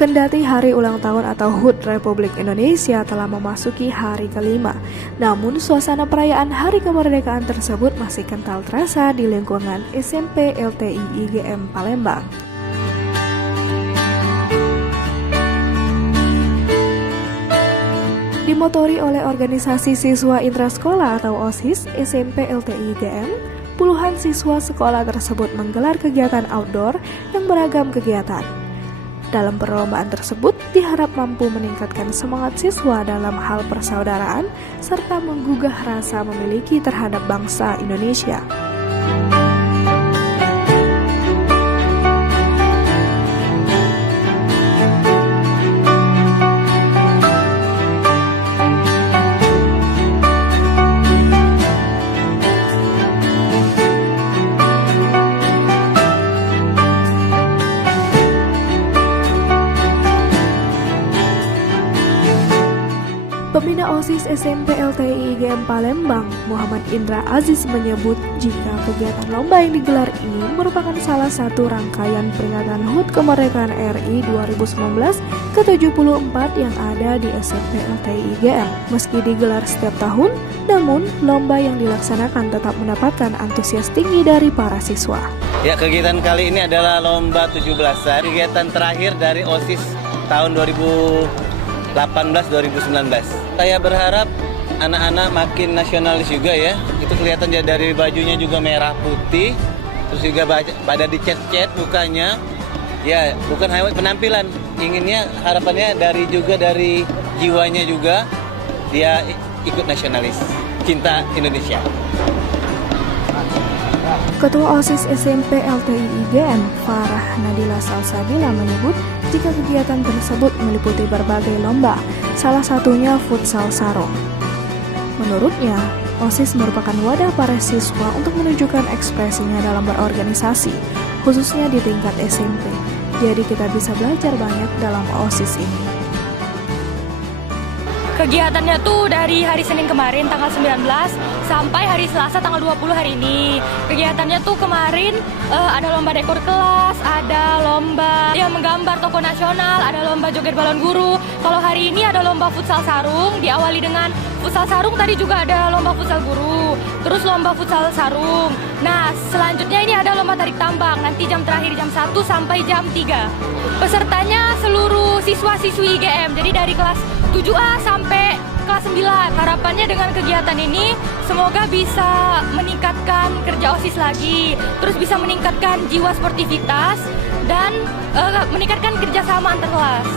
Kendati hari ulang tahun atau HUT Republik Indonesia telah memasuki hari kelima, namun suasana perayaan Hari Kemerdekaan tersebut masih kental terasa di lingkungan SMP LTI IGM Palembang. Dimotori oleh organisasi siswa intrasekolah atau OSIS SMP LTI IGM, puluhan siswa sekolah tersebut menggelar kegiatan outdoor yang beragam kegiatan. Dalam perlombaan tersebut diharap mampu meningkatkan semangat siswa dalam hal persaudaraan serta menggugah rasa memiliki terhadap bangsa Indonesia. Pembina OSIS SMP LTI IGM Palembang, Muhammad Indra Aziz menyebut jika kegiatan lomba yang digelar ini merupakan salah satu rangkaian peringatan HUT Kemerdekaan RI 2019 ke-74 yang ada di SMP LTI IGM. Meski digelar setiap tahun, namun lomba yang dilaksanakan tetap mendapatkan antusias tinggi dari para siswa. Ya, kegiatan kali ini adalah lomba 17-an, kegiatan terakhir dari OSIS tahun 2018-2019. Saya berharap anak-anak makin nasionalis juga ya. Itu kelihatan ya, dari bajunya juga merah putih, terus juga pada dicet-cet mukanya. Ya, bukan hanya penampilan, inginnya harapannya dari jiwanya juga dia ikut nasionalis, cinta Indonesia. Ketua OSIS SMP LTI IGM, Farah Nadila Salsabila menyebut jika kegiatan tersebut meliputi berbagai lomba, salah satunya futsal sarung. Menurutnya, OSIS merupakan wadah para siswa untuk menunjukkan ekspresinya dalam berorganisasi, khususnya di tingkat SMP. Jadi kita bisa belajar banyak dalam OSIS ini. Kegiatannya tuh dari hari Senin kemarin tanggal 19 sampai hari Selasa tanggal 20 hari ini. Kegiatannya tuh kemarin ada lomba dekor kelas, ada lomba yang menggambar tokoh nasional, ada lomba joget balon guru. Kalau hari ini ada lomba futsal sarung, diawali dengan futsal sarung, tadi juga ada lomba futsal guru, terus lomba futsal sarung. Nah, selanjutnya ini ada lomba tarik tambang, nanti jam terakhir jam 1 sampai jam 3. Pesertanya seluruh siswa-siswi IGM, jadi dari kelas 7A sampai kelas 9. Harapannya dengan kegiatan ini semoga bisa meningkatkan kerja OSIS lagi, terus bisa meningkatkan jiwa sportivitas dan meningkatkan kerjasama antar kelas.